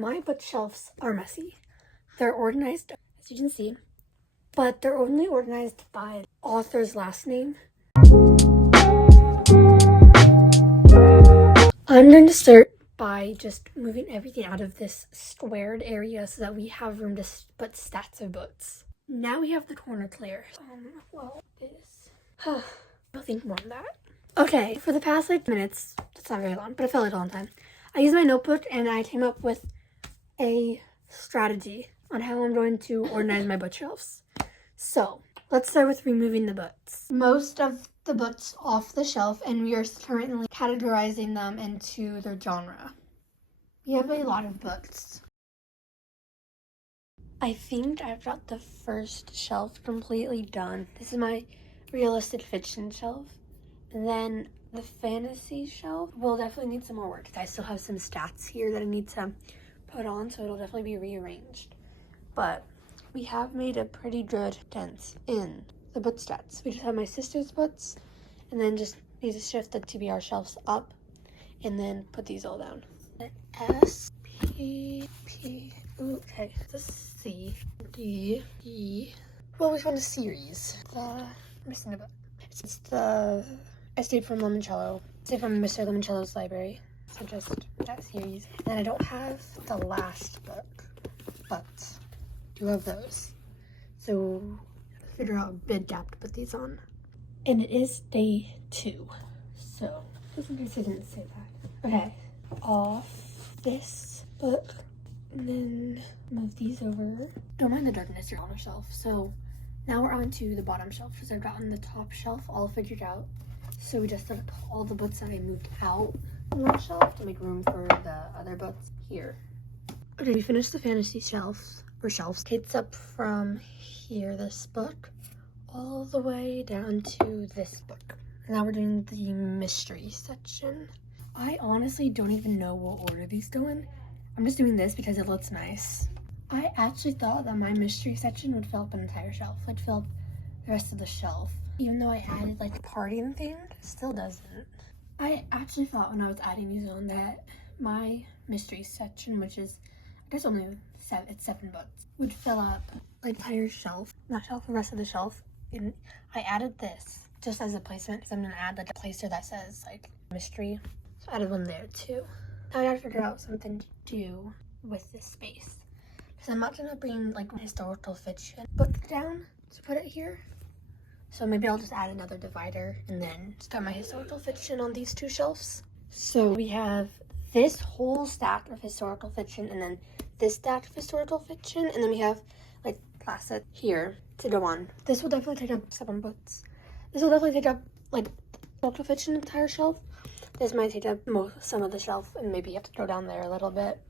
my bookshelves are messy. They're organized, as you can see, but they're only organized by author's last name. I'm going to start by just moving everything out of this squared area so that we have room to put stacks of books. Now we have the corner clear. I'll think more on that. Okay, for the past 5 minutes, that's not very long, but it felt like a long time, I used my notebook and I came up with a strategy on how I'm going to organize my bookshelves. So, let's start with removing the books. Most of the books off the shelf, and we are currently categorizing them into their genre. We have a lot of books. I think I've got the first shelf completely done. This is my realistic fiction shelf. And then the fantasy shelf will definitely need some more work because I still have some stats here that I need to put on, so it'll definitely be rearranged. But we have made a pretty good dent in the book stats. We just have my sister's books, and then just need to shift the TBR shelves up, and then put these all down. S, P, P, okay, the C, D, E. Well, we found a series. I'm missing a book. It's the Escape from Limoncello. Escape from Mr. Limoncello's library. So just that series. And I don't have the last book, but do have those. So figure out a bid gap to put these on. And it is day 2. So just in case I didn't say that. Okay. Off this book. And then move these over. Don't mind the darkness, you're on a shelf. So now we're on to the bottom shelf because I've gotten the top shelf all figured out. So we just put all the books that I moved out on one shelf to make room for the other books here. Okay, we finished the fantasy shelves. It's up from here, this book, all the way down to this book. Now we're doing the mystery section. I honestly don't even know what order these go in. I'm just doing this because it looks nice. I actually thought that my mystery section would fill up an entire shelf. Like fill up the rest of the shelf. Even though I added like party and thing, it still doesn't. I actually thought when I was adding these on that my mystery section, which is I guess only 7 books, would fill up like entire shelf. Not shelf, the rest of the shelf. And I added this just as a placement because I'm gonna add like a placer that says like mystery. So I added one there too. Now I gotta figure out something to do with this space. Because I'm not gonna bring like my historical fiction book down to put it here. So maybe I'll just add another divider and then start my historical fiction on these 2 shelves. So we have this whole stack of historical fiction and then this stack of historical fiction, and then we have like classic here to go on. This will definitely take up 7 books. This will definitely take up like historical fiction entire shelf. This might take up some of the shelf and maybe you have to go down there a little bit.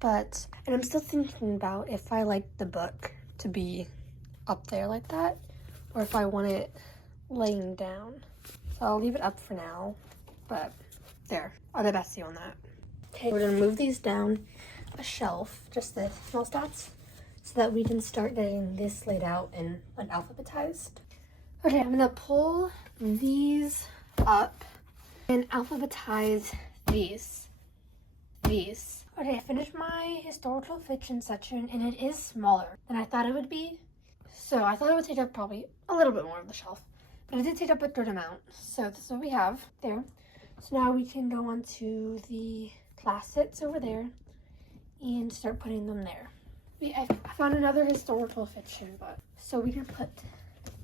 But, and I'm still thinking about if I like the book to be up there like that, or if I want it laying down. So I'll leave it up for now, but there, I'll get back to you on that. Okay, we're gonna move these down a shelf, just the small stats, so that we can start getting this laid out and like alphabetized. Okay, I'm gonna pull these up and alphabetize these. Okay, I finished my historical fiction section and it is smaller than I thought it would be. So I thought it would take up probably a little bit more of the shelf, but it did take up a good amount. So this is what we have there. So now we can go on to the classics over there and start putting them there. I found another historical fiction book, so we can put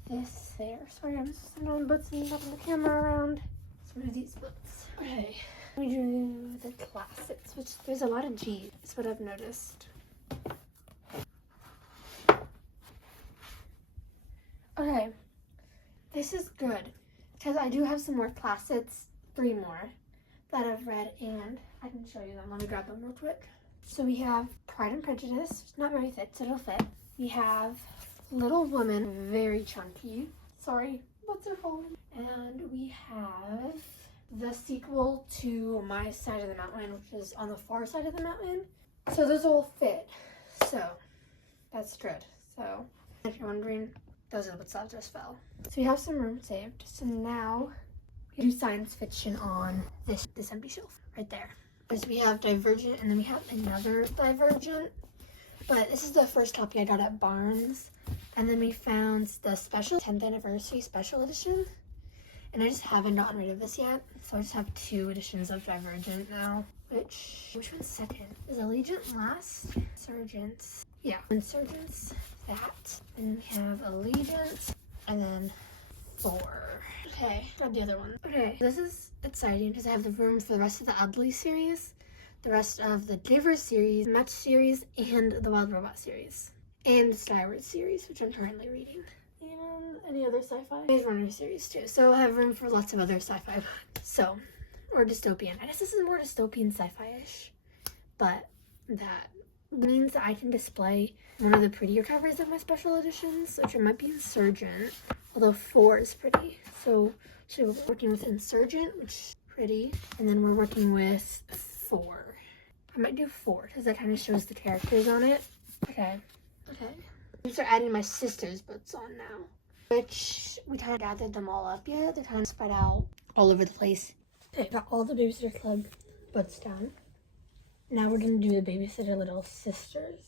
this there. Sorry, I'm just sometimes bouncing up the camera around. Let's move these books. Okay, we do the classics, which there's a lot of G. That's what I've noticed. Okay, this is good because I do have some more classics, 3 more that I've read, and I can show you them. Let me grab them real quick. So we have Pride and Prejudice, not very thick, so it'll fit. We have Little Women, very chunky. Sorry, what's it called? And we have the sequel to My Side of the Mountain, which is on the far side of the mountain. So those all fit. So that's good. So if you're wondering, those are the books that just fell. So we have some room saved. So now we do science fiction on this empty shelf right there. Because we have Divergent, and then we have another Divergent. But this is the first copy I got at Barnes. And then we found the special 10th anniversary special edition. And I just haven't gotten rid of this yet. So I just have 2 editions of Divergent now. Which one's second? Is Allegiant last? Insurgents. Yeah, Insurgents, that. And we have Allegiance, and then 4. Okay, grab the other one. Okay, this is exciting because I have the room for the rest of the Adley series, the rest of the Diver series, Match series, and the Wild Robot series. And the Skyward series, which I'm currently reading. And any other sci-fi? Maze Runner series too. So I have room for lots of other sci-fi books. So, or dystopian. I guess this is more dystopian sci-fi-ish. But that means that I can display one of the prettier covers of my special editions, which might be Insurgent, although 4 is pretty. So we're working with Insurgent, which is pretty, and then we're working with 4. I might do 4 because that kind of shows the characters on it. Okay. I'm start adding my sister's books on now, which we kind of gathered them all up yet. They're kind of spread out all over the place. Okay, got all the Babysitter Club books done. Now we're going to do the Babysitter Little Sisters,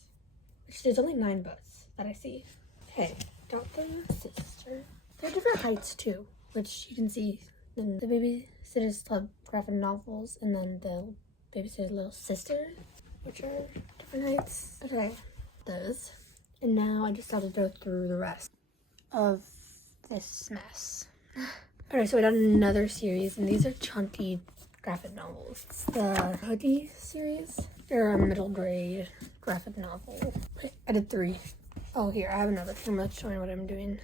which there's only 9 books that I see. Okay, got the sister. They're different heights too, which you can see in the Babysitter's Club graphic novels, and then the Babysitter Little Sisters, which are different heights. Okay, those. And now I just have to go through the rest of this mess. Okay, so we got another series, and these are chunky graphic novels. It's the Hoodie series. They're a middle grade graphic novel. Wait, I did 3. Oh, here, I have another camera that's showing what I'm doing.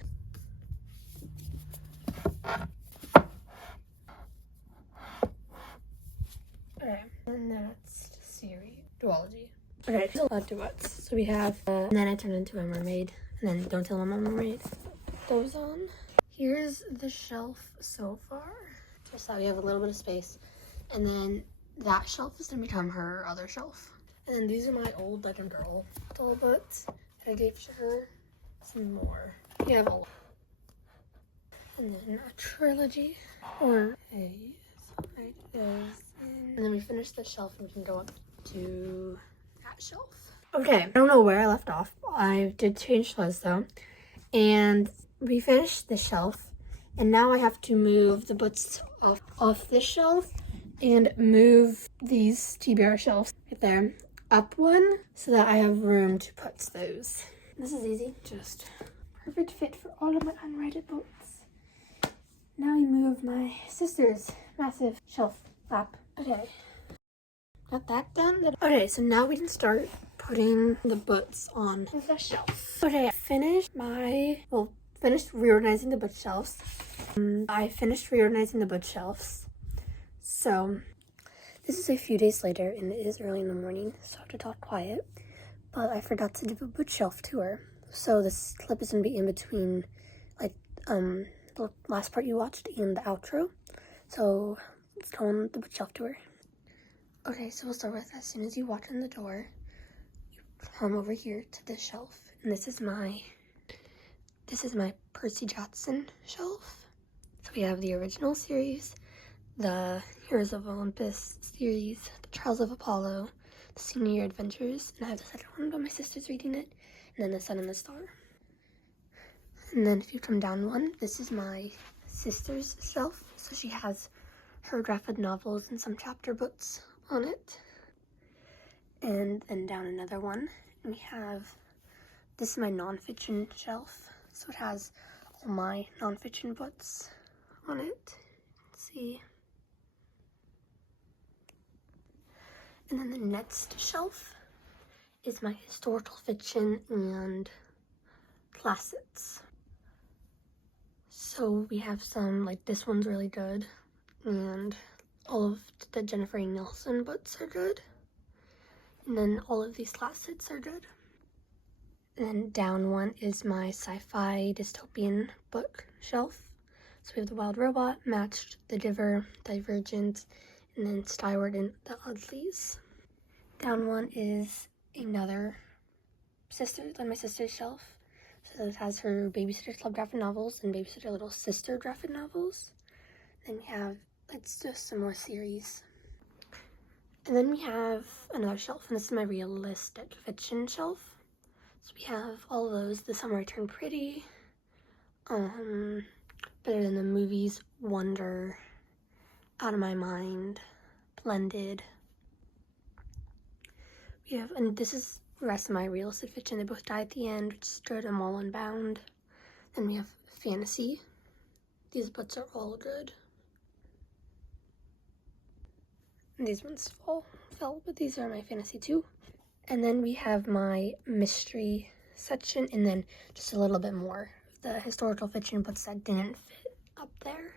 Okay, and that's the series. Duology. Okay, so I'll do what. So we have, and then I turn into a mermaid, and then Don't Tell I'm a Mermaid. Those on. Here's the shelf so far. Just that we have a little bit of space. And then that shelf is gonna become her other shelf. And then these are my old Legend Girl doll books that I gave to her. Some more. We have a, and then a trilogy, or a, and then we finish the shelf and we can go up to that shelf. Okay, I don't know where I left off. I did change clothes though. And we finished the shelf. And now I have to move the books off this shelf and move these TBR shelves right there up one so that I have room to put those. This is easy, just perfect fit for all of my unrated books. Now we move my sister's massive shelf up. Okay, got that done. Okay, so now we can start putting the books on the shelf. Okay, I finished reorganizing the bookshelves. So this is a few days later and it is early in the morning, so I have to talk quiet. But I forgot to do a bookshelf tour. So this clip is gonna be in between like the last part you watched and the outro. So let's go on the bookshelf tour. Okay, so we'll start with, as soon as you walk in the door, you come over here to this shelf, and this is my Percy Jackson shelf. So we have the original series, the Heroes of Olympus series, the Trials of Apollo, the Senior Year Adventures, and I have the second one, but my sister's reading it, and then the Sun and the Star. And then if you come down one, this is my sister's shelf. So she has her graphic novels and some chapter books on it. And then down another one, and we have, this is my nonfiction shelf. So it has all my nonfiction books on it. Let's see. And then the next shelf is my historical fiction and classics. So we have some, like this one's really good, and all of the Jennifer A. Nelson books are good. And then all of these classics are good. And then down one is my sci-fi dystopian book shelf. So we have The Wild Robot, Matched, The Diver, Divergent, and then Skyward and the Uglies. Down one is another my sister's shelf. So it has her Babysitter Club graphic novels and Babysitter Little Sister graphic novels. Then we have, let's do some more series. And then we have another shelf, and this is my realistic fiction shelf. So we have all of those. The Summer I Turned Pretty, Better Than the Movies, Wonder, Out of My Mind, Blended. We have, and this is the rest of my realistic fiction. They both die at the end, which stood them all unbound. Then we have fantasy. These books are all good. And these ones fell, but these are my fantasy too. And then we have my mystery section, and then just a little bit more of the historical fiction books that didn't fit up there.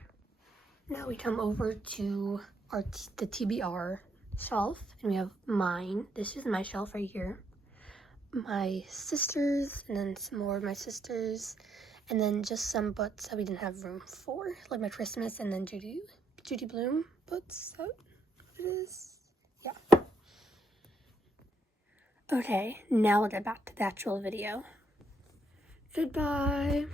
Now we come over to the TBR shelf, and we have mine. This is my shelf right here. My sister's, and then some more of my sister's, and then just some books that we didn't have room for, like my Christmas and then Judy Blume books. So it is, yeah. Okay, now we'll get back to the actual video. Goodbye.